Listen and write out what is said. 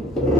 Thank mm -hmm. you.